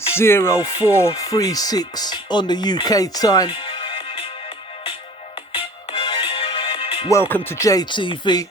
0436 on the UK time. Welcome to JTV.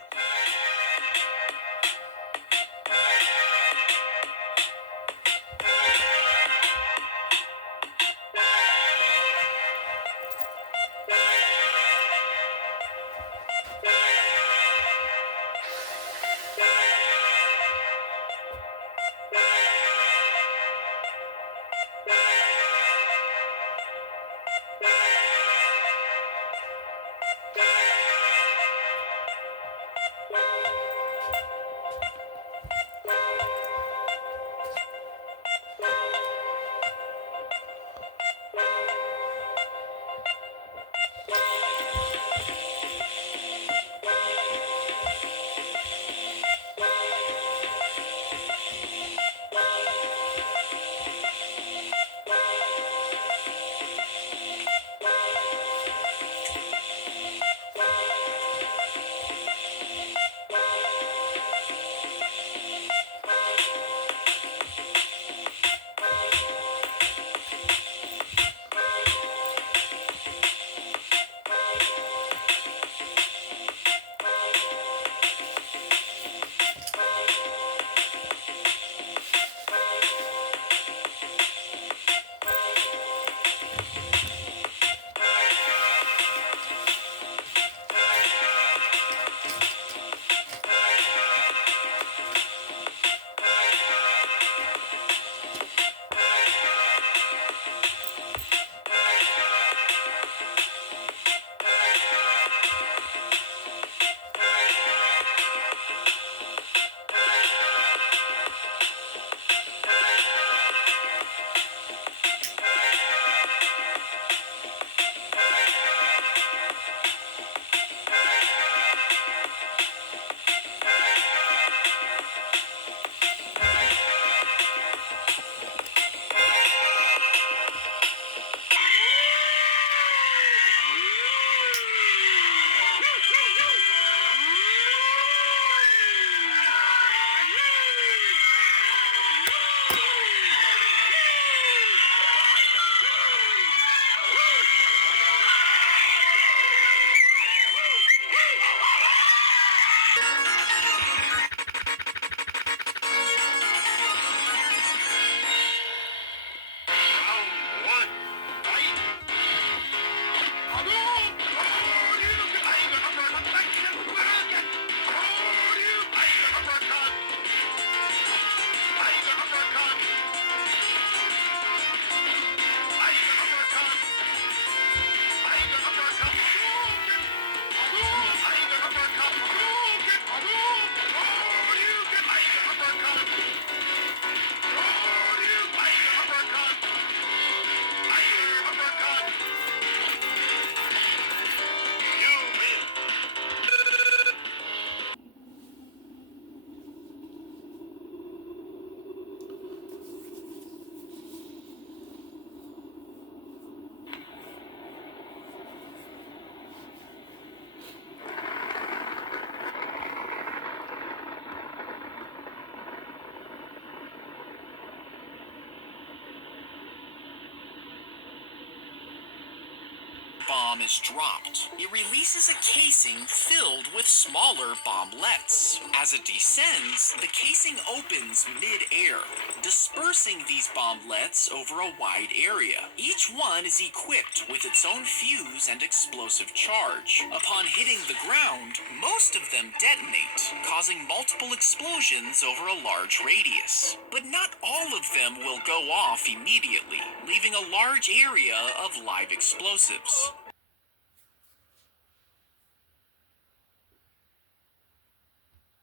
Bomb is dropped, it releases a casing filled with smaller bomblets. As it descends, the casing opens mid-air, dispersing these bomblets over a wide area. Each one is equipped with its own fuse and explosive charge. Upon hitting the ground, most of them detonate, causing multiple explosions over a large radius. But not all of them will go off immediately, leaving a large area of live explosives.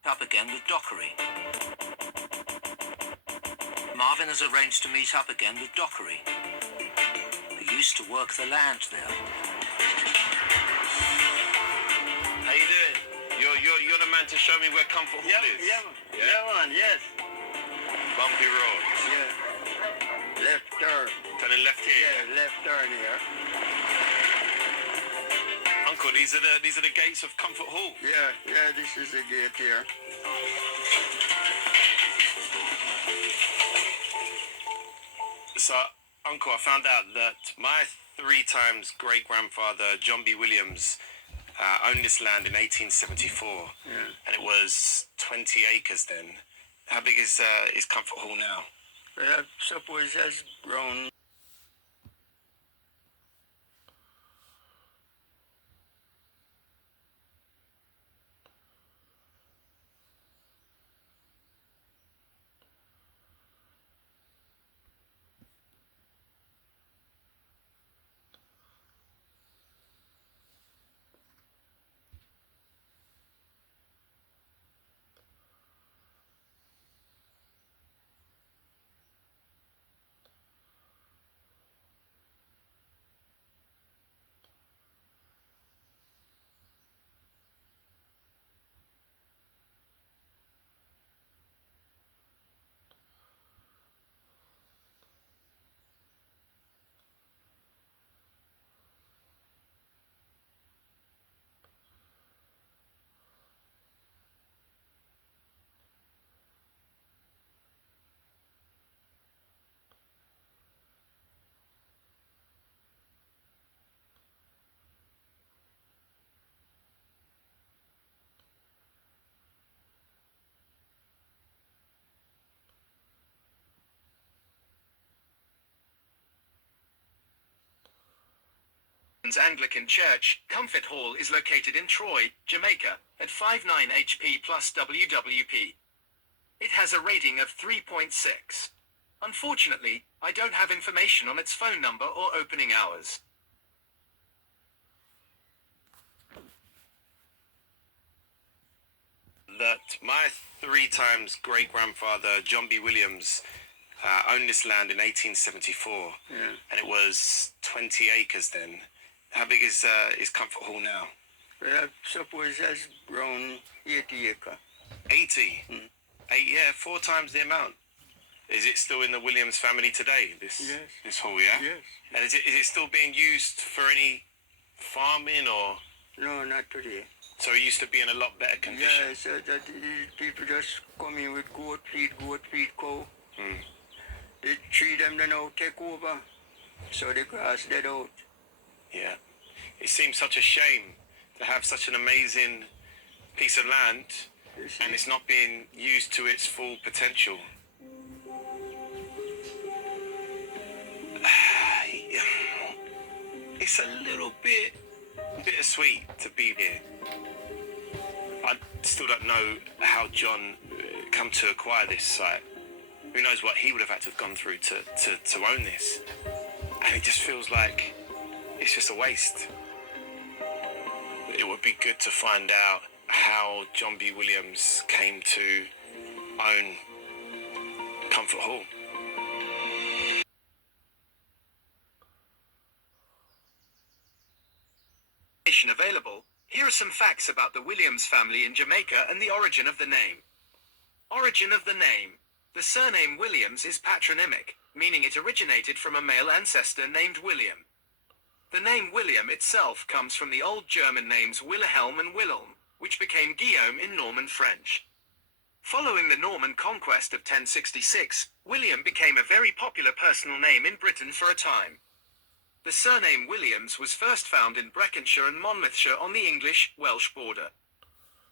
Up again with Dockery. Marvin has arranged to meet up again with Dockery, who used to work the land there. How you doing? You're the man to show me where Comfort Hall is. Yeah, man, yes. Bumpy road. Yeah. Left turn. Turning left here. Yeah, left turn here. Uncle, these are the gates of Comfort Hall. Yeah, this is the gate here. So, Uncle, I found out that my 3 times great-grandfather, John B. Williams, owned this land in 1874, and it was 20 acres then. How big is Comfort Hall now? I suppose that's grown. Anglican Church, Comfort Hall is located in Troy, Jamaica, at 59 HP plus WWP. It has a rating of 3.6. Unfortunately, I don't have information on its phone number or opening hours. That my 3 times great-grandfather, John B. Williams, owned this land in 1874, and it was 20 acres then. How big is Comfort Hall now? I suppose that's grown 80 acre. 80? 4 times the amount. Is it still in the Williams family today, this hall, yeah? Yes. And is it still being used for any farming or? No, not today. So it used to be in a lot better condition? Yeah, so that people just come in with goat feed, cow. They treat them, they now take over. So the grass dead out. Yeah. It seems such a shame to have such an amazing piece of land and it's not being used to its full potential. It's a little bit bittersweet to be here. I still don't know how John come to acquire this site. Who knows what he would have had to have gone through to own this. And it just feels like it's just a waste. It would be good to find out how John B. Williams came to own Comfort Hall. Available. Here are some facts about the Williams family in Jamaica and the origin of the name. Origin of the name. The surname Williams is patronymic, meaning it originated from a male ancestor named William. The name William itself comes from the Old German names Wilhelm and Wilhelm, which became Guillaume in Norman French. Following the Norman conquest of 1066, William became a very popular personal name in Britain for a time. The surname Williams was first found in Breconshire and Monmouthshire on the English-Welsh border.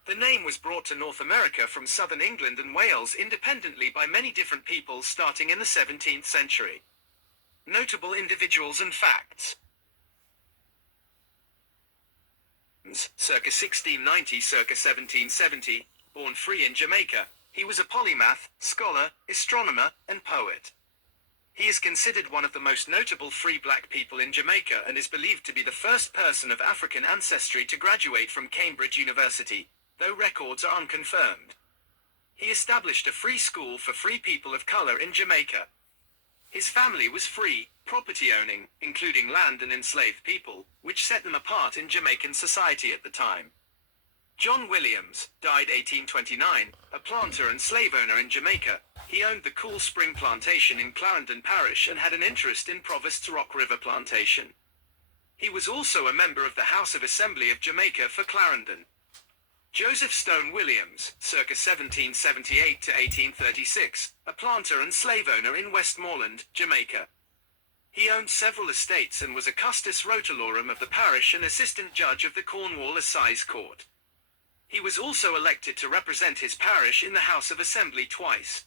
The name was brought to North America from southern England and Wales independently by many different peoples starting in the 17th century. Notable individuals and facts. Circa 1690, circa 1770, born free in Jamaica, he was a polymath, scholar, astronomer, and poet. He is considered one of the most notable free black people in Jamaica and is believed to be the first person of African ancestry to graduate from Cambridge University, though records are unconfirmed. He established a free school for free people of color in Jamaica. His family was free, property-owning, including land and enslaved people, which set them apart in Jamaican society at the time. John Williams, died 1829, a planter and slave owner in Jamaica. He owned the Cool Spring Plantation in Clarendon Parish and had an interest in Provost's Rock River Plantation. He was also a member of the House of Assembly of Jamaica for Clarendon. Joseph Stone Williams, circa 1778 to 1836, a planter and slave owner in Westmoreland, Jamaica. He owned several estates and was a custos rotalorum of the parish and assistant judge of the Cornwall Assize Court. He was also elected to represent his parish in the House of Assembly twice.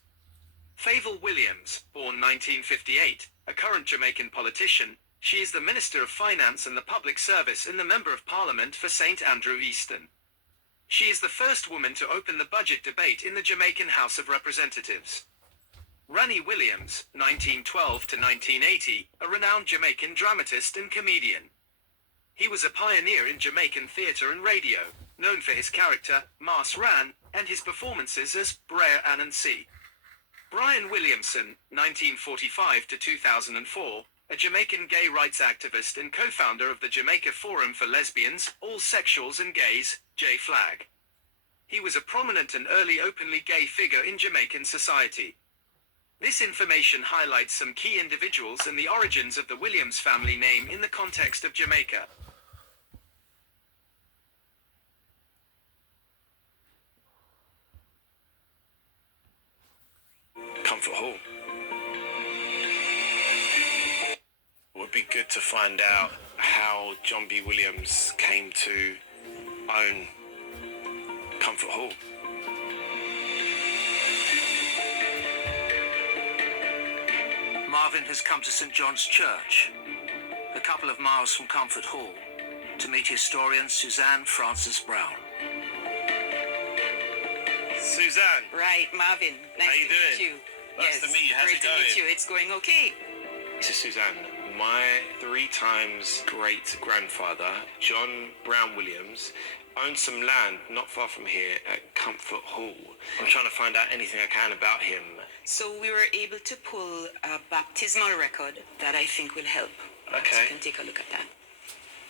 Fayval Williams, born 1958, a current Jamaican politician, she is the Minister of Finance and the Public Service and the Member of Parliament for St Andrew Easton. She is the first woman to open the budget debate in the Jamaican House of Representatives. Rannie Williams, 1912 to 1980, a renowned Jamaican dramatist and comedian. He was a pioneer in Jamaican theatre and radio, known for his character, Mas Ran, and his performances as Brer Anansi. Brian Williamson, 1945 to 2004, a Jamaican gay rights activist and co-founder of the Jamaica Forum for Lesbians, All Sexuals and Gays, J-Flag. He was a prominent and early openly gay figure in Jamaican society. This information highlights some key individuals and the origins of the Williams family name in the context of Jamaica. Comfort Hall. It would be good to find out how John B. Williams came to own Comfort Hall. Marvin has come to St John's Church, a couple of miles from Comfort Hall, to meet historian Suzanne Frances Brown. Suzanne, Right, Marvin. Nice How you to meet doing? you. Nice to meet you. How's great it to meet going? you. It's going okay. this is Suzanne. My 3 times great-grandfather, John Brown Williams, owned some land not far from here at Comfort Hall. I'm trying to find out anything I can about him. So we were able to pull a baptismal record that I think will help. Okay. So you can take a look at that.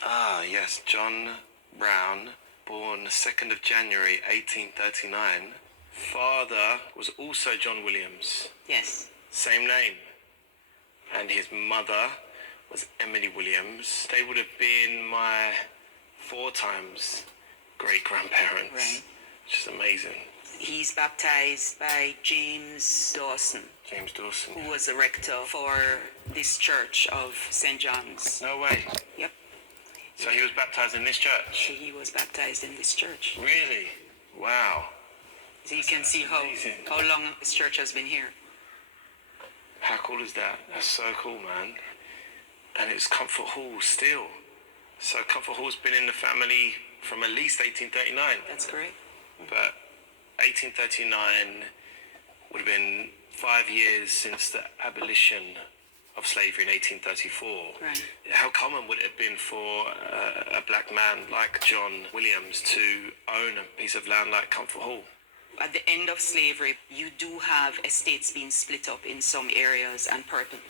Ah, yes, John Brown, born 2nd of January 1839. Father was also John Williams, Yes. same name. And his mother was Emily Williams. They would have been my 4 times great-grandparents, Right. which is amazing. He's baptized by James Dawson, James Dawson. who was a rector for this church of St. John's. No way. Yep. So he was baptized in this church? He was baptized in this church. Really? Wow. So you can see how long this church has been here. How cool is that? That's so cool, man. And it's Comfort Hall still. So Comfort Hall's been in the family from at least 1839. That's correct. But 1839 would have been 5 years since the abolition of slavery in 1834. Right. How common would it have been for a black man like John Williams to own a piece of land like Comfort Hall? At the end of slavery, you do have estates being split up in some areas and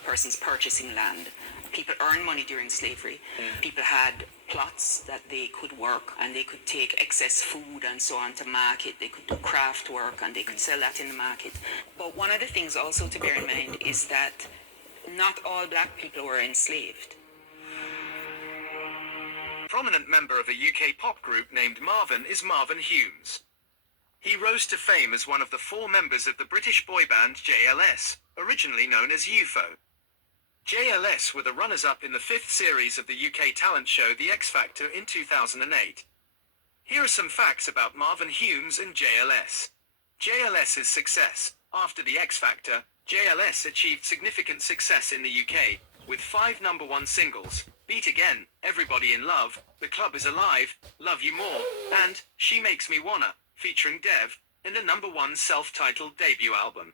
persons purchasing land. People earned money during slavery. People had plots that they could work and they could take excess food and so on to market. They could do craft work and they could sell that in the market. But one of the things also to bear in mind is that not all black people were enslaved. Prominent member of a UK pop group named Marvin is Marvin Humes. He rose to fame as one of the 4 members of the British boy band JLS, originally known as UFO. JLS were the runners-up in the 5th series of the UK talent show The X Factor in 2008. Here are some facts about Marvin Humes and JLS. JLS's success. After The X Factor, JLS achieved significant success in the UK, with 5 #1 singles: Beat Again, Everybody in Love, The Club is Alive, Love You More, and She Makes Me Wanna, featuring Dev, and a #1 self-titled debut album.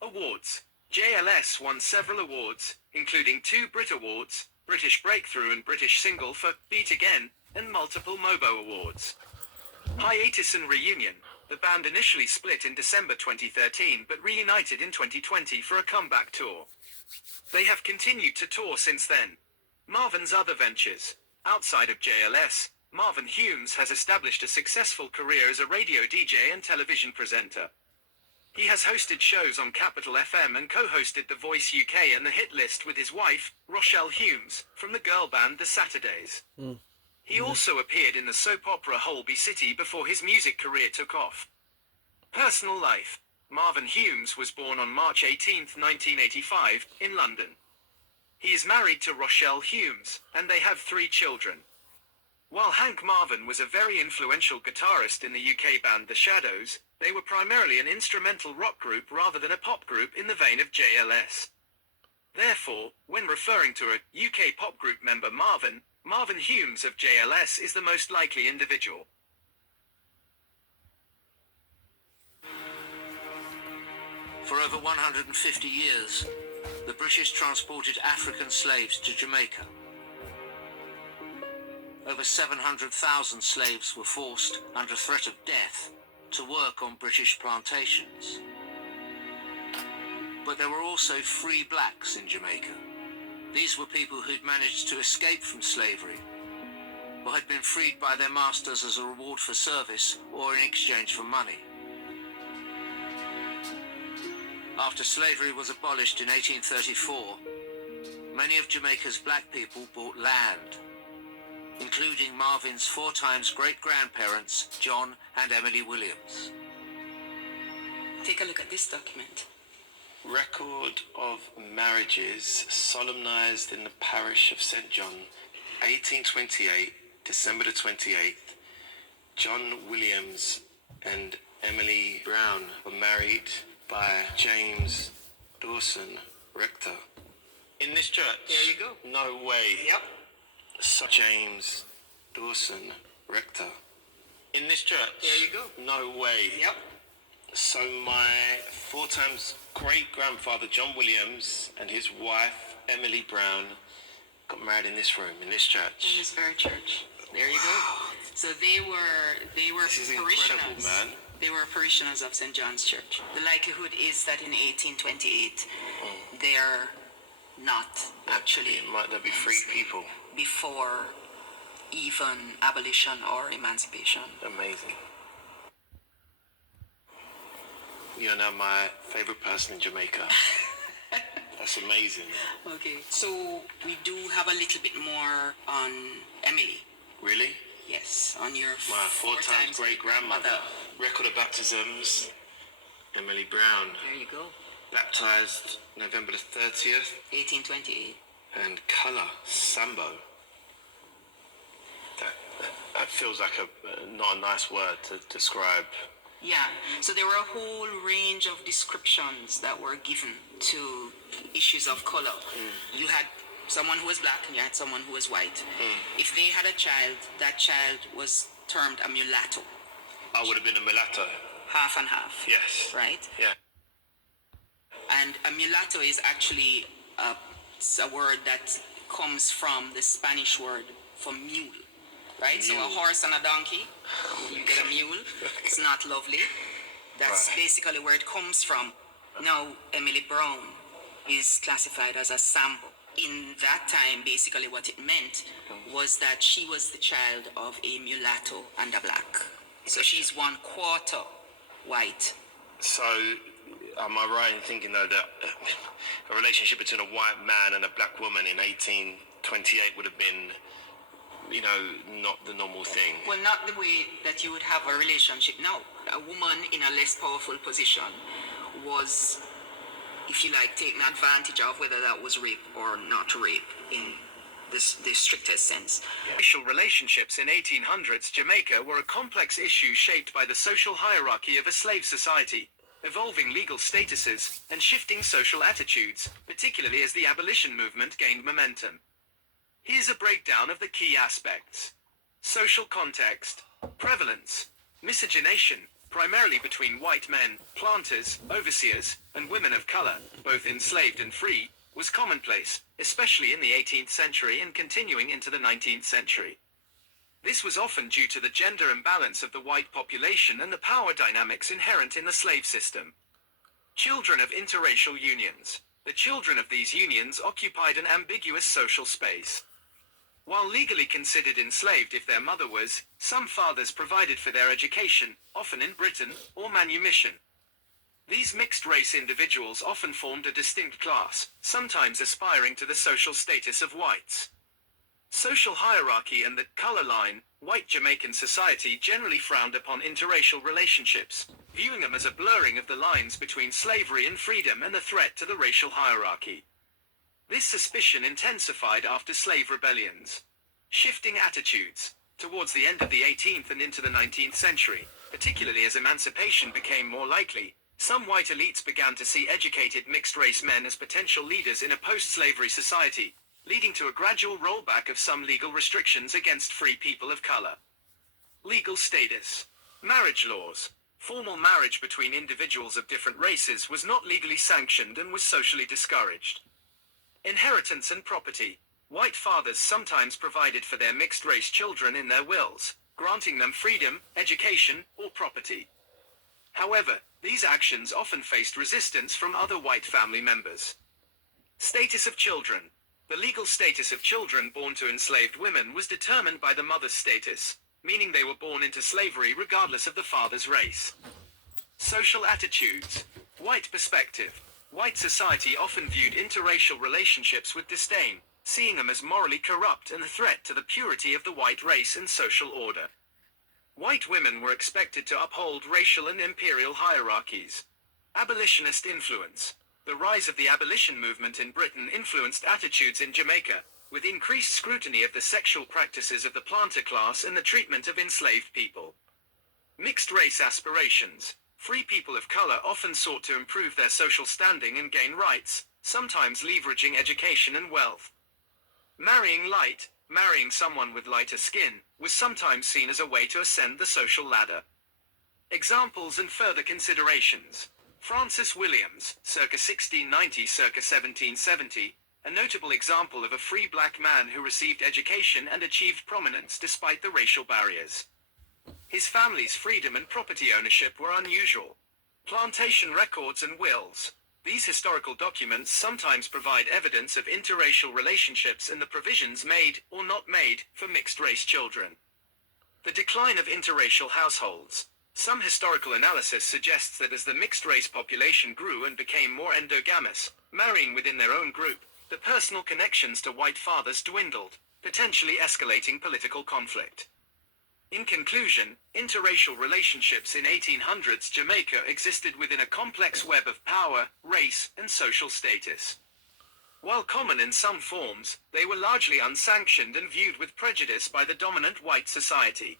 Awards. JLS won several awards, including 2 Brit Awards, British Breakthrough and British Single for Beat Again, and multiple MOBO Awards. Hiatus and reunion. The band initially split in December 2013 but reunited in 2020 for a comeback tour. They have continued to tour since then. Marvin's other ventures. Outside of JLS, Marvin Humes has established a successful career as a radio DJ and television presenter. He has hosted shows on Capital FM and co-hosted The Voice UK and The Hit List with his wife, Rochelle Humes, from the girl band The Saturdays. He also appeared in the soap opera Holby City before his music career took off. Personal life. Marvin Humes was born on March 18, 1985, in London. He is married to Rochelle Humes, and they have 3 children. While Hank Marvin was a very influential guitarist in the UK band The Shadows, they were primarily an instrumental rock group rather than a pop group in the vein of JLS. Therefore, when referring to a UK pop group member Marvin Humes of JLS is the most likely individual. For over 150 years, the British transported African slaves to Jamaica. Over 700,000 slaves were forced, under threat of death, to work on British plantations. But there were also free blacks in Jamaica. These were people who'd managed to escape from slavery, or had been freed by their masters as a reward for service or in exchange for money. After slavery was abolished in 1834, many of Jamaica's black people bought land, including Marvin's 4 times great-grandparents, John and Emily Williams. Take a look at this document. Record of marriages solemnized in the parish of St. John, 1828, December the 28th. John Williams and Emily Brown were married by James Dawson, rector. In this church? There you go. No way. Yep. So James Dawson, rector. In this church? There you go. No way. Yep. So my 4 times great-grandfather John Williams and his wife Emily Brown got married in this room, in this church. In this very church. There you go. So they were This is parishioners. incredible, man. They were parishioners of St. John's Church. The likelihood is that in 1828, they're not actually It might not be free people. before even abolition or emancipation. Amazing. You're now my favorite person in Jamaica. That's amazing. Okay, so we do have a little bit more on Emily. Really? Yes, on your My 4 times great-grandmother. Record of baptisms, Emily Brown. There you go. Baptized November the 30th. 1828. And colour, Sambo. That feels like not a nice word to describe. Yeah, so there were a whole range of descriptions that were given to issues of color. You had someone who was black and you had someone who was white. If they had a child, that child was termed a mulatto. I would have been a mulatto. Half and half. Yes. Right? Yeah. And a mulatto is actually a word that comes from the Spanish word for mule. Right? So a horse and a donkey, you get a mule. It's not lovely. That's basically where it comes from. Now, Emily Brown is classified as a Sambo. In that time, basically what it meant was that she was the child of a mulatto and a black. So she's 1/4 white. So, am I right in thinking though that a relationship between a white man and a black woman in 1828 would have been, you know, not the normal thing? Well, not the way that you would have a relationship now. A woman in a less powerful position was, if you like, taking advantage of, whether that was rape or not rape in the strictest sense. Racial relationships in 1800s Jamaica were a complex issue shaped by the social hierarchy of a slave society, evolving legal statuses, and shifting social attitudes, particularly as the abolition movement gained momentum. Here's a breakdown of the key aspects. Social context, prevalence, miscegenation, primarily between white men, planters, overseers, and women of color, both enslaved and free, was commonplace, especially in the 18th century and continuing into the 19th century. This was often due to the gender imbalance of the white population and the power dynamics inherent in the slave system. Children of interracial unions. The children of these unions occupied an ambiguous social space. While legally considered enslaved if their mother was, some fathers provided for their education, often in Britain, or manumission. These mixed-race individuals often formed a distinct class, sometimes aspiring to the social status of whites. Social hierarchy and the color line. White Jamaican society generally frowned upon interracial relationships, viewing them as a blurring of the lines between slavery and freedom and a threat to the racial hierarchy. This suspicion intensified after slave rebellions. Shifting attitudes. Towards the end of the 18th and into the 19th century, particularly as emancipation became more likely, some white elites began to see educated mixed-race men as potential leaders in a post-slavery society, leading to a gradual rollback of some legal restrictions against free people of color. Legal status. Marriage laws. Formal marriage between individuals of different races was not legally sanctioned and was socially discouraged. Inheritance and property. White fathers sometimes provided for their mixed-race children in their wills, granting them freedom, education, or property. However, these actions often faced resistance from other white family members. Status of children. The legal status of children born to enslaved women was determined by the mother's status, meaning they were born into slavery regardless of the father's race. Social attitudes. White perspective. White society often viewed interracial relationships with disdain, seeing them as morally corrupt and a threat to the purity of the white race and social order. White women were expected to uphold racial and imperial hierarchies. Abolitionist influence. The rise of the abolition movement in Britain influenced attitudes in Jamaica, with increased scrutiny of the sexual practices of the planter class and the treatment of enslaved people. Mixed race aspirations. Free people of color often sought to improve their social standing and gain rights, sometimes leveraging education and wealth. Marrying light. Marrying someone with lighter skin was sometimes seen as a way to ascend the social ladder. Examples and further considerations. Francis Williams, circa 1690 circa 1770, a notable example of a free black man who received education and achieved prominence despite the racial barriers. His family's freedom and property ownership were unusual. Plantation records and wills. These historical documents sometimes provide evidence of interracial relationships and the provisions made, or not made, for mixed-race children. The decline of interracial households. Some historical analysis suggests that as the mixed-race population grew and became more endogamous, marrying within their own group, the personal connections to white fathers dwindled, potentially escalating political conflict. In conclusion, interracial relationships in 1800s Jamaica existed within a complex web of power, race, and social status. While common in some forms, they were largely unsanctioned and viewed with prejudice by the dominant white society.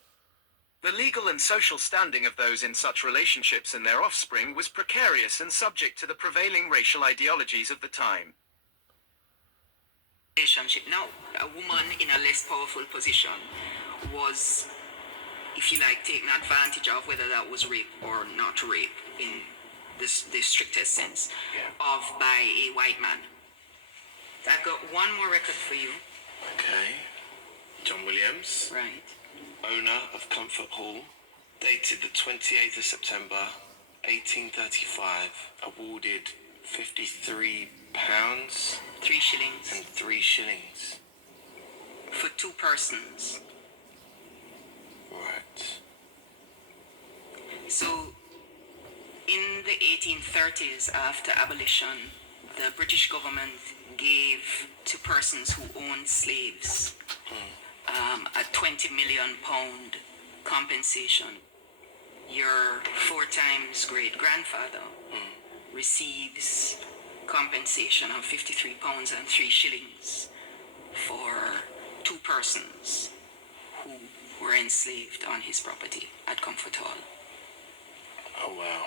The legal and social standing of those in such relationships and their offspring was precarious and subject to the prevailing racial ideologies of the time. Relationship. Now, a woman in a less powerful position was, if you like, taken advantage of, whether that was rape or not rape in the strictest sense, of by a white man. I've got one more record for you. Okay. John Williams, Right. owner of Comfort Hall, dated the 28th of September, 1835, awarded £53 3 shillings and 3 shillings. for 2 persons. Right. So, in the 1830s, after abolition, the British government gave to persons who owned slaves a £20 million compensation. Your 4 times great-grandfather receives compensation of £53 and 3 shillings for 2 persons who were enslaved on his property at Comfort Hall. Oh, wow.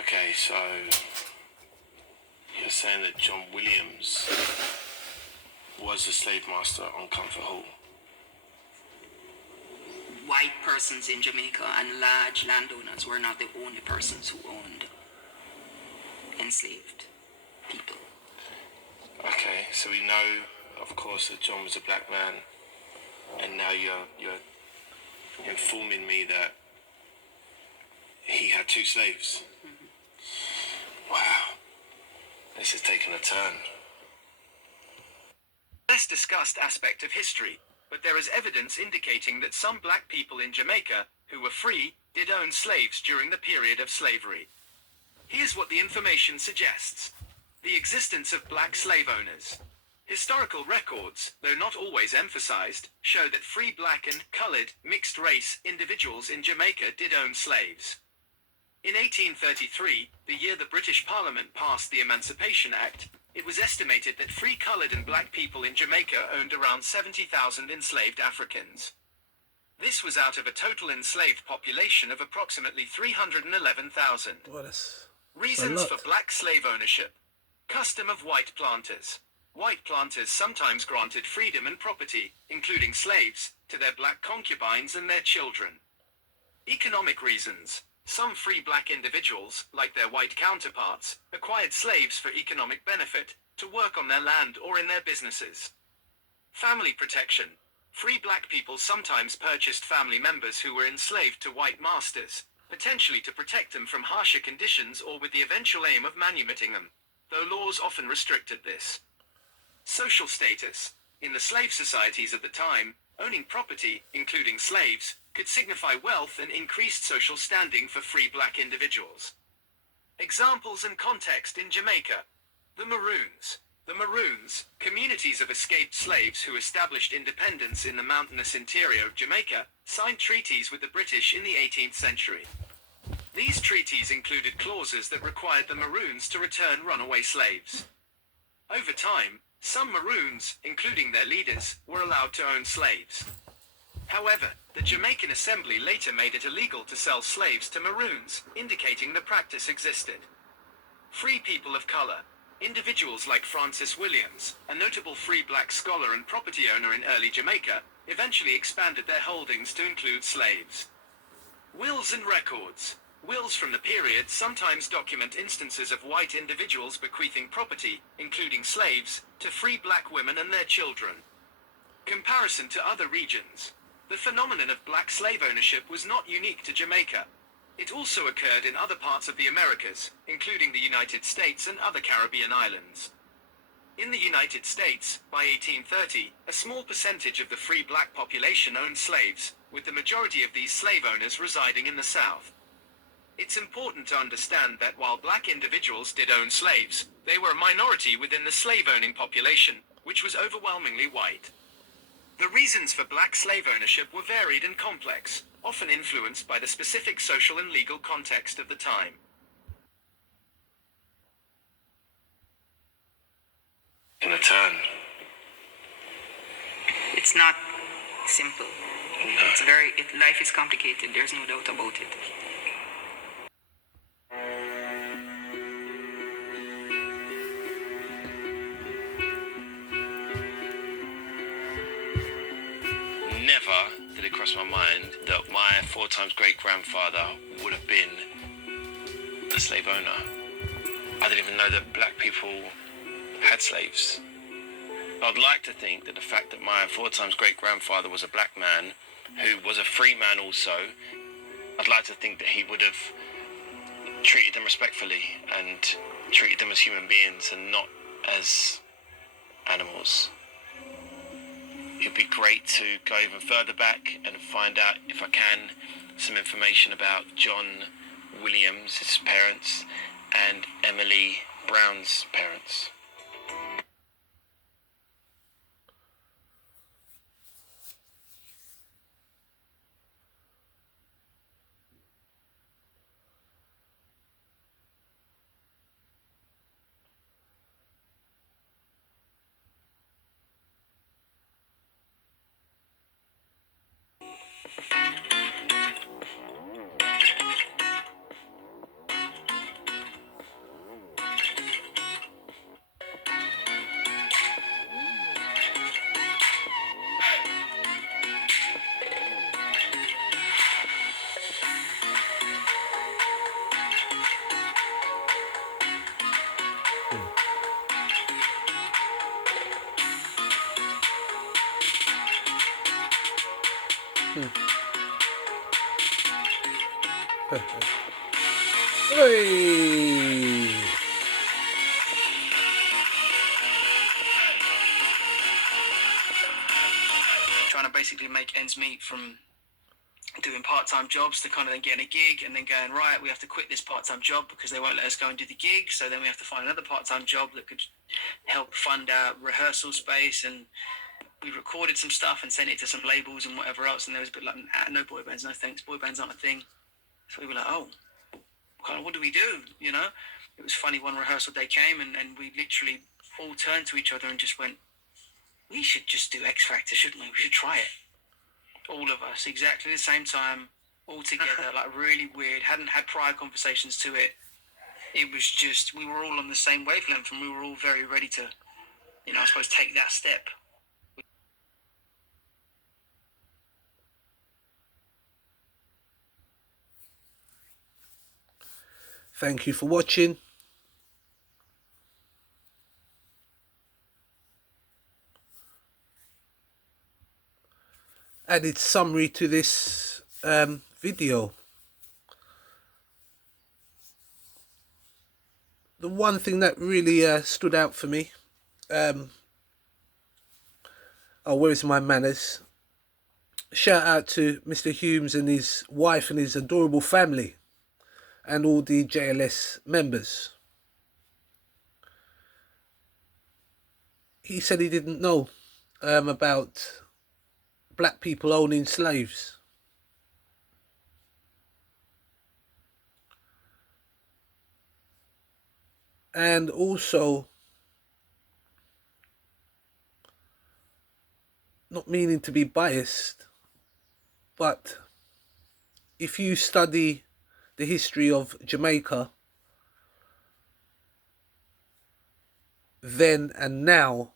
Okay, so you're saying that John Williams was the slave master on Comfort Hall? White persons in Jamaica and large landowners were not the only persons who owned enslaved people. Okay, so we know, of course, that John was a black man, and now you're informing me that he had 2 slaves. Wow, this has taken a turn. Less discussed aspect of history, but there is evidence indicating that some black people in Jamaica, who were free, did own slaves during the period of slavery. Here's what the information suggests. The existence of black slave owners. Historical records, though not always emphasized, show that free black and colored, mixed-race individuals in Jamaica did own slaves. In 1833, the year the British Parliament passed the Emancipation Act, it was estimated that free colored and black people in Jamaica owned around 70,000 enslaved Africans. This was out of a total enslaved population of approximately 311,000. Well, that's Reasons for black slave ownership. Custom of white planters. White planters sometimes granted freedom and property, including slaves, to their black concubines and their children. Economic reasons. Some free black individuals, like their white counterparts, acquired slaves for economic benefit, to work on their land or in their businesses. Family protection. Free black people sometimes purchased family members who were enslaved to white masters, potentially to protect them from harsher conditions or with the eventual aim of manumitting them, though laws often restricted this. Social status. In the slave societies of the time, owning property, including slaves, could signify wealth and increased social standing for free black individuals. Examples and context in Jamaica. The Maroons. The Maroons, communities of escaped slaves who established independence in the mountainous interior of Jamaica, signed treaties with the British in the 18th century. These treaties included clauses that required the Maroons to return runaway slaves. Over time, some Maroons, including their leaders, were allowed to own slaves. However, the Jamaican Assembly later made it illegal to sell slaves to Maroons, indicating the practice existed. Free people of color. Individuals like Francis Williams, a notable free black scholar and property owner in early Jamaica, eventually expanded their holdings to include slaves. Wills and records. Wills from the period sometimes document instances of white individuals bequeathing property, including slaves, to free black women and their children. Comparison to other regions. The phenomenon of black slave ownership was not unique to Jamaica. It also occurred in other parts of the Americas, including the United States and other Caribbean islands. In the United States, by 1830, a small percentage of the free black population owned slaves, with the majority of these slave owners residing in the South. It's important to understand that while black individuals did own slaves, they were a minority within the slave-owning population, which was overwhelmingly white. The reasons for black slave ownership were varied and complex, often influenced by the specific social and legal context of the time. In a turn. It's not simple. Life is complicated, there's no doubt about it. Never did it cross my mind that my 4 times great-grandfather would have been a slave owner. I didn't even know that black people had slaves. I'd like to think that the fact that my 4 times great-grandfather was a black man, who was a free man also, I'd like to think that he would have treated them respectfully and treated them as human beings and not as animals. It'd be great to go even further back and find out, if I can, some information about John Williams, his parents, and Emily Brown's parents. Hey. Trying to basically make ends meet from doing part-time jobs to kind of then getting a gig and then going, right, we have to quit this part-time job because they won't let us go and do the gig, so then we have to find another part-time job that could help fund our rehearsal space. And we recorded some stuff and sent it to some labels and whatever else, and there was a bit like, no boy bands, no thanks, boy bands aren't a thing. So we were like, oh, kind of, what do we do? You know, it was funny. One rehearsal day came, and we literally all turned to each other and just went, we should just do X Factor, shouldn't we? We should try it. All of us, exactly the same time, all together, like really weird. Hadn't had prior conversations to it. It was just, we were all on the same wavelength, and we were all very ready to, you know, I suppose, take that step. Thank you for watching. Added summary to this video. The one thing that really stood out for me, oh, where is my manners? Shout out to Mr. Humes and his wife and his adorable family and all the JLS members. He said he didn't know about black people owning slaves. And also, not meaning to be biased, but if you study the history of Jamaica then and now,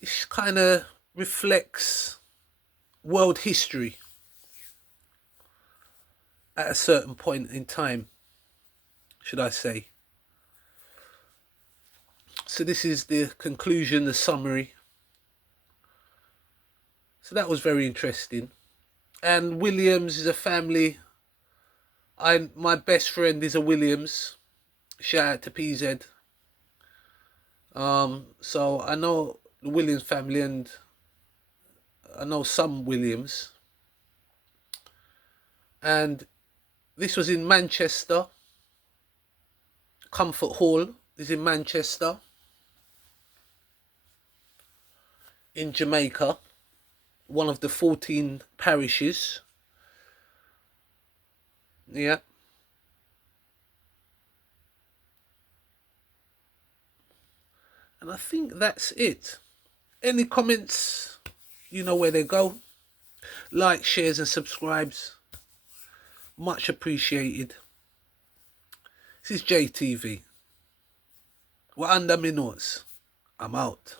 it kind of reflects world history at a certain point in time, should I say. So this is the conclusion, the summary. So that was very interesting. And Williams is a family. My best friend is a Williams. Shout out to PZ. So I know the Williams family, and I know some Williams. And this was in Manchester. Comfort Hall is in Manchester, in Jamaica, one of the 14 parishes. Yeah. And I think that's it. Any comments? You know where they go. Like, shares and subscribes. Much appreciated. This is JTV. We're under my nose. I'm out.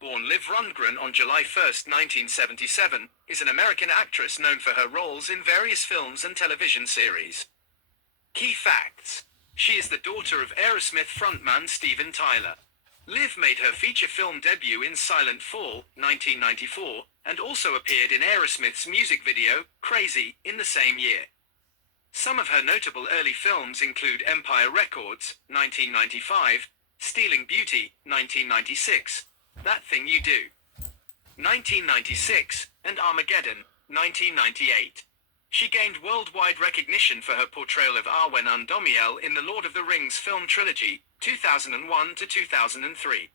Born Liv Rundgren on July 1st, 1977, is an American actress known for her roles in various films and television series. Key facts. She is the daughter of Aerosmith frontman Steven Tyler. Liv made her feature film debut in Silent Fall, 1994, and also appeared in Aerosmith's music video, Crazy, in the same year. Some of her notable early films include Empire Records, 1995, Stealing Beauty, 1996, That Thing You Do, 1996, and Armageddon, 1998. She gained worldwide recognition for her portrayal of Arwen Undomiel in the Lord of the Rings film trilogy, 2001 to 2003.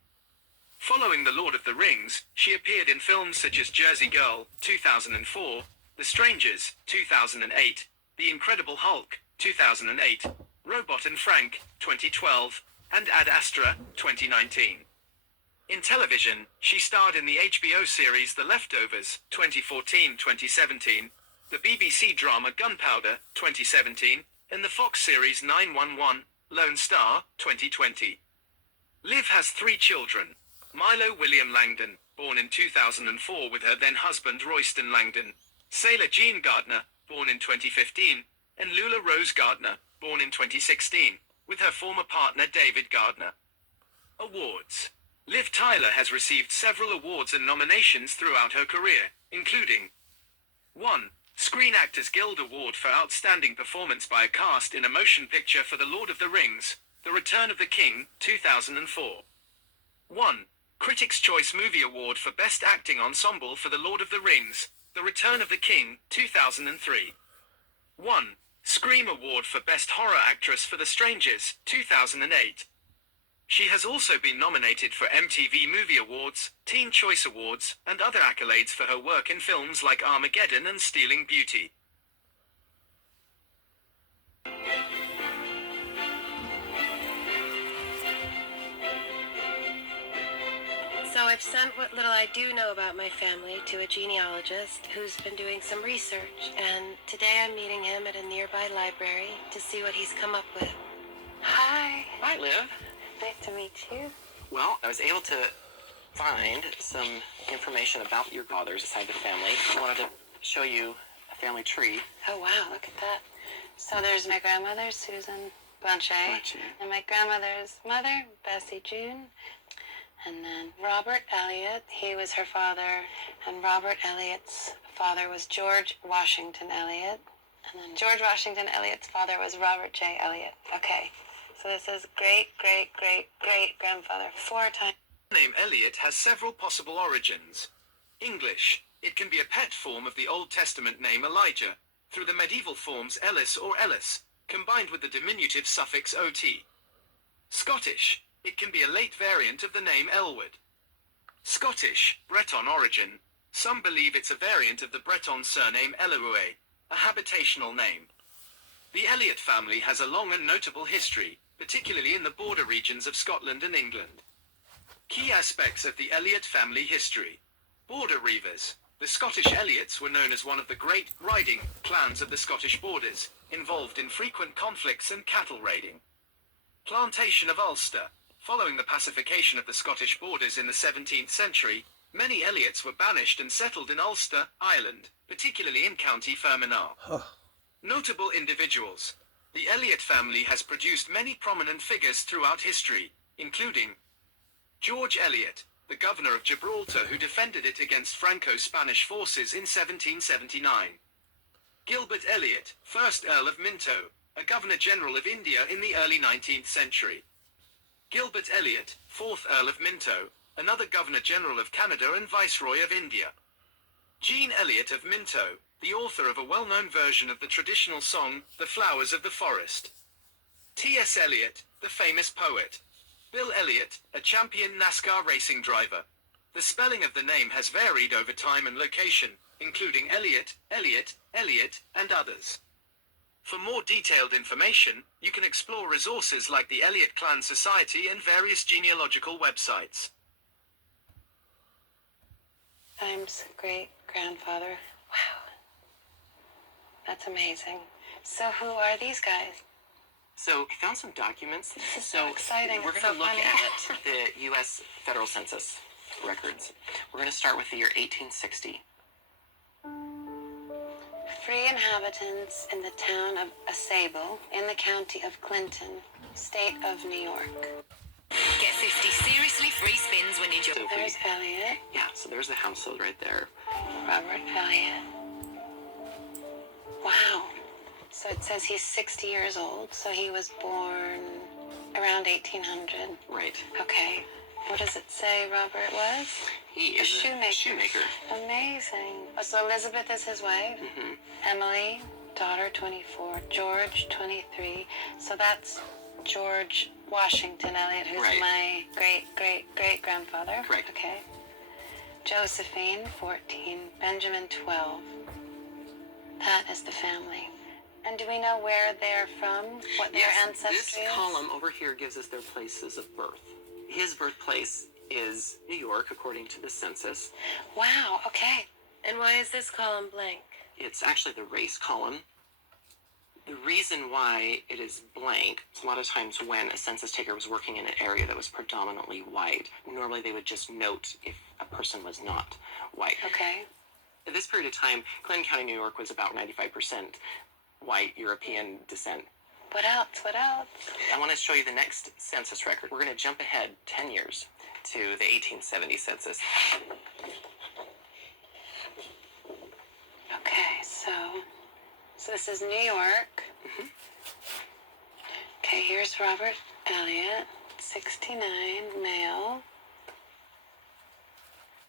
Following The Lord of the Rings, she appeared in films such as Jersey Girl, 2004, The Strangers, 2008, The Incredible Hulk, 2008, Robot and Frank, 2012, and Ad Astra, 2019. In television, she starred in the HBO series The Leftovers, 2014-2017, the BBC drama Gunpowder, 2017, and the Fox series 911, Lone Star, 2020. Liv has 3 children. Milo William Langdon, born in 2004 with her then-husband Royston Langdon, Sailor Jean Gardner, born in 2015, and Lula Rose Gardner, born in 2016, with her former partner David Gardner. Awards. Liv Tyler has received several awards and nominations throughout her career, including 1. Screen Actors Guild Award for Outstanding Performance by a Cast in a Motion Picture for The Lord of the Rings, The Return of the King, 2004. 1. Critics' Choice Movie Award for Best Acting Ensemble for The Lord of the Rings, The Return of the King, 2003. 1. Scream Award for Best Horror Actress for The Strangers, 2008. She has also been nominated for MTV Movie Awards, Teen Choice Awards, and other accolades for her work in films like Armageddon and Stealing Beauty. So I've sent what little I do know about my family to a genealogist who's been doing some research, and today I'm meeting him at a nearby library to see what he's come up with. Hi. Hi, Liv. Nice to meet you. Well, I was able to find some information about your father's side of the family. I wanted to show you a family tree. Oh, wow, look at that. So there's my grandmother, Susan Blanchet, and my grandmother's mother, Bessie June, and then Robert Elliot. He was her father, and Robert Elliot's father was George Washington Elliot, and then George Washington Elliot's father was Robert J. Elliot. Okay. So this is great-great-great-great-grandfather 4 times. The name Elliot has several possible origins. English. It can be a pet form of the Old Testament name Elijah, through the medieval forms Ellis or Ellis, combined with the diminutive suffix ot. Scottish. It can be a late variant of the name Elwood. Scottish, Breton origin. Some believe it's a variant of the Breton surname Eloué, a habitational name. The Elliot family has a long and notable history, particularly in the border regions of Scotland and England. Key aspects of the Elliot family history. Border reivers. The Scottish Elliots were known as one of the great riding clans of the Scottish borders, involved in frequent conflicts and cattle raiding. Plantation of Ulster. Following the pacification of the Scottish borders in the 17th century, many Elliots were banished and settled in Ulster, Ireland, particularly in County Fermanagh. Notable individuals. The Elliot family has produced many prominent figures throughout history, including George Elliot, the governor of Gibraltar who defended it against Franco-Spanish forces in 1779. Gilbert Elliot, 1st Earl of Minto, a Governor-General of India in the early 19th century. Gilbert Elliot, 4th Earl of Minto, another Governor-General of Canada and Viceroy of India. Jean Elliot of Minto, the author of a well-known version of the traditional song, The Flowers of the Forest. T.S. Eliot, the famous poet. Bill Elliott, a champion NASCAR racing driver. The spelling of the name has varied over time and location, including Elliot, Elliot, Elliot, and others. For more detailed information, you can explore resources like the Elliot Clan Society and various genealogical websites. Times great-grandfather. Wow. That's amazing. So who are these guys? So I found some documents. This is so exciting. We're It's going to so look funny. at the U.S. Federal Census records. We're going to start with the year 1860. Free inhabitants in the town of Asable, in the county of Clinton, state of New York. Get 50 seriously free spins when you join. So if There's Elliot, yeah, so there's the household right there. Robert Elliot. Wow. So it says he's 60 years old, so he was born around 1800. Right. Okay. What does it say Robert was? He is shoemaker. a shoemaker. Amazing. Oh, so Elizabeth is his wife. Mm-hmm. Emily, daughter 24. George 23. So that's George Washington Elliott, who's Right. my great-great-great-grandfather. Correct. Okay. Josephine 14. Benjamin 12. That is the family. And do we know where they're from? What their ancestry this is? column over here gives us their places of birth. His birthplace is New York, according to the census. Wow, okay. And why is this column blank? It's actually the race column. The reason why it is blank, a lot of times when a census taker was working in an area that was predominantly white, normally they would just note if a person was not white. Okay. At this period of time, Clinton County, New York was about 95% white European descent. What else? What else? I want to show you the next census record. We're going to jump ahead 10 years to the 1870 census. Okay, so this is New York. Mm-hmm. Okay, here's Robert Elliott, 69, male.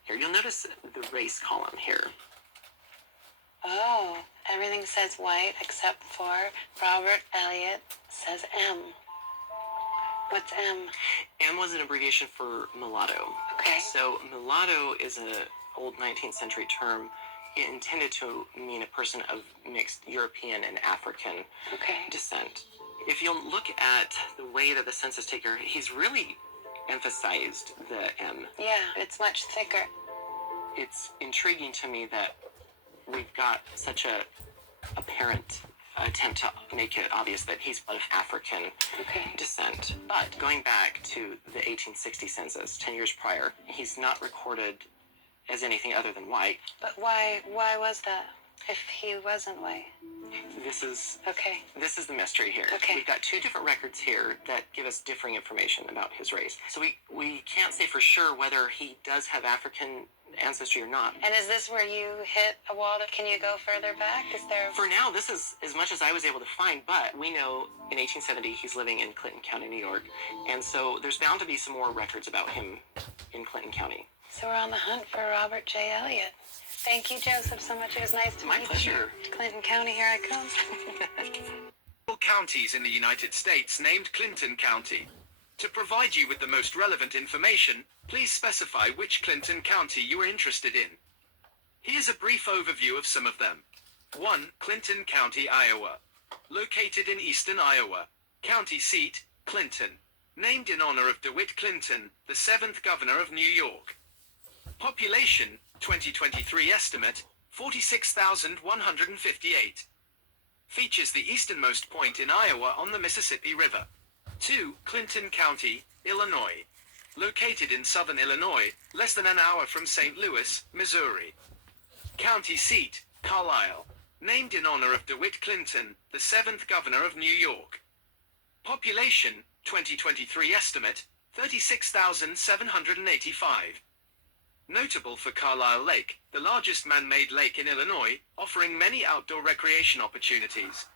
Here, you'll notice the race column here. Oh, everything says white except for Robert Elliott says M. What's M? M was an abbreviation for mulatto. Okay. So mulatto is an old 19th century term intended to mean a person of mixed European and African descent. If you'll look at the way that the census taker, he's really emphasized the M. Yeah, it's much thicker. It's intriguing to me that we've got such a apparent attempt to make it obvious that he's of African descent. But going back to the 1860 census, 10 years prior, he's not recorded as anything other than white. But why was that if he wasn't white? This is Okay. the mystery here. Okay. We've got two different records here that give us differing information about his race. So we can't say for sure whether he does have African ancestry or not. And is this where you hit a wall? Can you go further back? Is there... For now, this is as much as I was able to find, but we know in 1870 he's living in Clinton County, New York, and so there's bound to be some more records about him in Clinton County. So we're on the hunt for Robert J. Elliott. Thank you, Joseph, so much. It was nice to meet you. My pleasure. Clinton County, here I come. Counties in the United States named Clinton County. To provide you with the most relevant information, please specify which Clinton County you are interested in. Here's a brief overview of some of them. 1. Clinton County, Iowa. Located in eastern Iowa. County seat, Clinton. Named in honor of DeWitt Clinton, the 7th governor of New York. Population, 2023 estimate, 46,158. Features the easternmost point in Iowa on the Mississippi River. 2. Clinton County, Illinois. Located in southern Illinois, less than an hour from St. Louis, Missouri. County seat, Carlisle. Named in honor of DeWitt Clinton, the 7th governor of New York. Population, 2023 estimate, 36,785. Notable for Carlisle Lake, the largest man-made lake in Illinois, offering many outdoor recreation opportunities.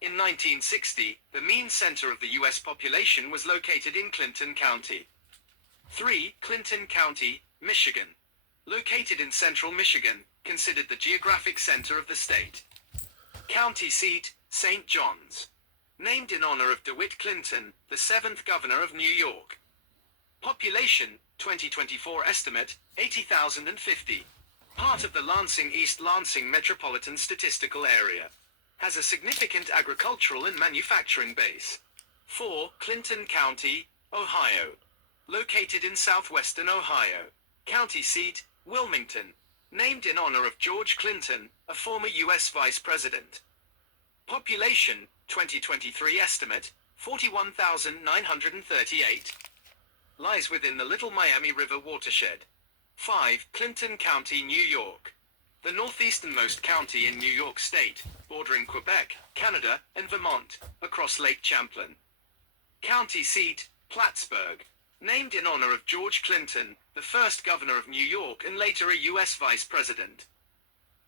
In 1960, the mean center of the U.S. population was located in Clinton County. 3. Clinton County, Michigan. Located in central Michigan, considered the geographic center of the state. County seat, St. John's. Named in honor of DeWitt Clinton, the 7th governor of New York. Population, 2024 estimate, 80,050. Part of the Lansing East Lansing Metropolitan Statistical Area. Has a significant agricultural and manufacturing base. 4. Clinton County, Ohio. Located in southwestern Ohio. County seat, Wilmington. Named in honor of George Clinton, a former U.S. Vice President. Population, 2023 estimate, 41,938. Lies within the Little Miami River watershed. 5. Clinton County, New York. The northeasternmost county in New York State, bordering Quebec, Canada, and Vermont, across Lake Champlain. County seat, Plattsburgh. Named in honor of George Clinton, the first governor of New York and later a U.S. Vice President.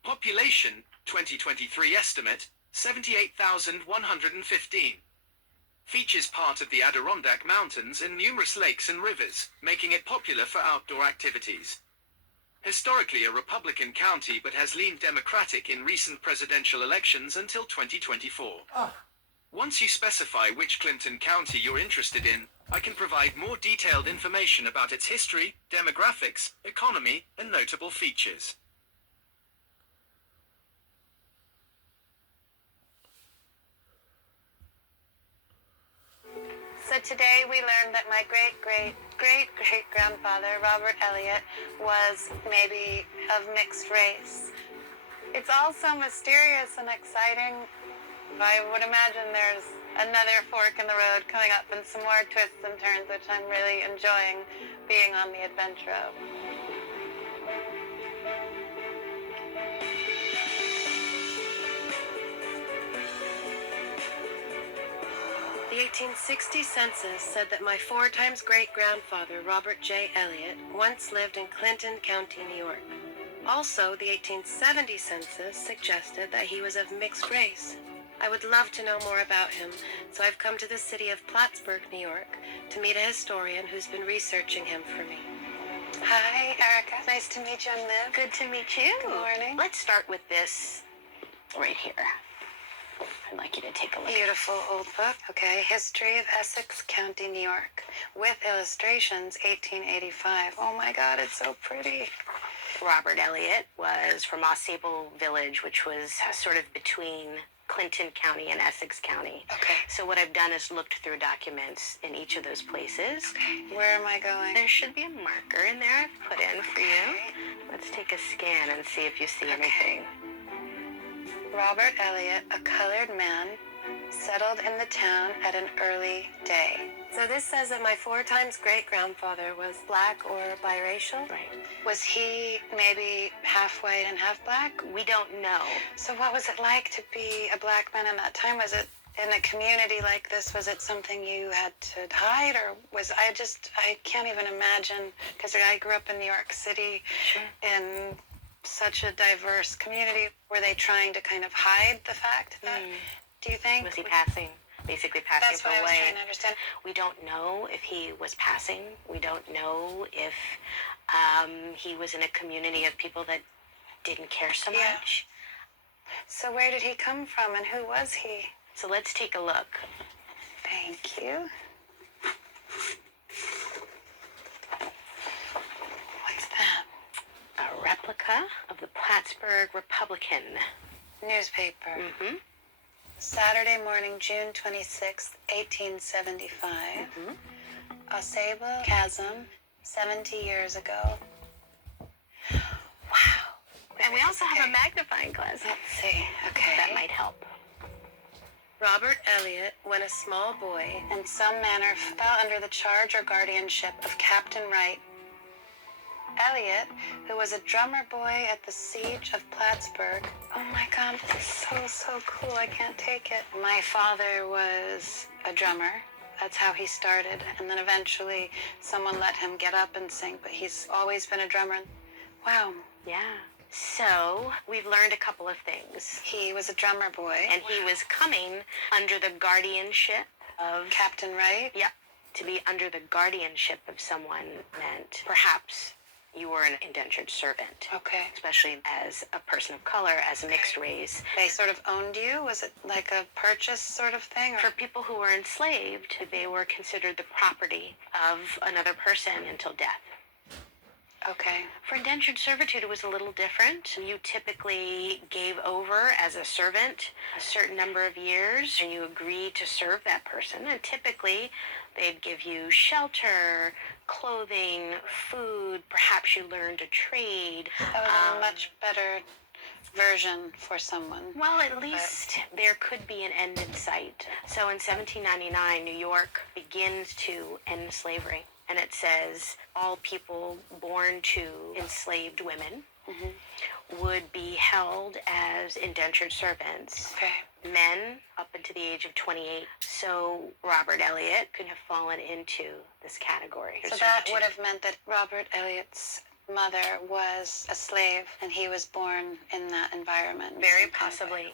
Population, 2023 estimate, 78,115. Features part of the Adirondack Mountains and numerous lakes and rivers, making it popular for outdoor activities. Historically a Republican county, but has leaned Democratic in recent presidential elections until 2024. Once you specify which Clinton County you're interested in, I can provide more detailed information about its history, demographics, economy, and notable features. So today we learned that my great-great-great-great-grandfather, Robert Elliott, was maybe of mixed race. It's all so mysterious and exciting. I would imagine there's another fork in the road coming up and some more twists and turns, which I'm really enjoying being on the adventure of. The 1860 census said that my 4 times great-grandfather, Robert J. Elliott, once lived in Clinton County, New York. Also, the 1870 census suggested that he was of mixed race. I would love to know more about him, so I've come to the city of Plattsburgh, New York, to meet a historian who's been researching him for me. Hi, Erica. Nice to meet you, Liv. Good to meet you. Good morning. Let's start with this right here. I'd like you to take a look. Beautiful old book. Okay, History of Essex County, New York, with illustrations, 1885. Oh my God, it's so pretty. Robert Elliott was from Osable Village, which was sort of between Clinton County and Essex County. Okay. So what I've done is looked through documents in each of those places. Okay. Where am I going? There should be a marker in there I've put in for you. Let's take a scan and see if you see anything. Robert Elliott, a colored man, settled in the town at an early day. So this says that my 4 times great-grandfather was black or biracial? Right. Was he maybe half white and half black? We don't know. So what was it like to be a black man in that time? Was it in a community like this? Was it something you had to hide, or was I can't even imagine, because I grew up in New York City. Sure. In such a diverse community. Were they trying to kind of hide the fact that, do you think? Was he basically passing That's what I was away? trying to understand. We don't know if he was passing. We don't know if he was in a community of people that didn't care so much. So where did he come from, and who was he? So let's take a look. Thank you. What's that? A replica of the Plattsburgh Republican Newspaper. Mm-hmm. Saturday morning, June 26th, 1875. Mm-hmm. Osable Chasm, 70 years ago. Wow. And we also have a magnifying glass. Let's see. Okay. That might help. Robert Elliott, when a small boy, In some manner fell under the charge or guardianship of Captain Wright. Elliott, who was a drummer boy at the siege of Plattsburgh. Oh my God, this is so cool. I can't take it. My father was a drummer. That's how he started. And then eventually someone let him get up and sing, but he's always been a drummer. Wow. Yeah. So we've learned a couple of things. He was a drummer boy. And he was coming under the guardianship of Captain Wright? Yep. To be under the guardianship of someone meant perhaps you were an indentured servant. Okay. Especially as a person of color, as a mixed race. They sort of owned you? Was it like a purchase sort of thing? Or? For people who were enslaved, they were considered the property of another person until death. Okay. For indentured servitude, it was a little different. You typically gave over as a servant a certain number of years, and you agreed to serve that person. And typically, they'd give you shelter, clothing, food. Perhaps you learned a trade. That was a much better version for someone. Well, at least there could be an end in sight. So in 1799, New York begins to end slavery. And it says all people born to enslaved women would be held as indentured servants. Okay. Men up until the age of 28. So Robert Elliott could have fallen into this category. So that would have meant that Robert Elliott's mother was a slave and he was born in that environment. Very possibly.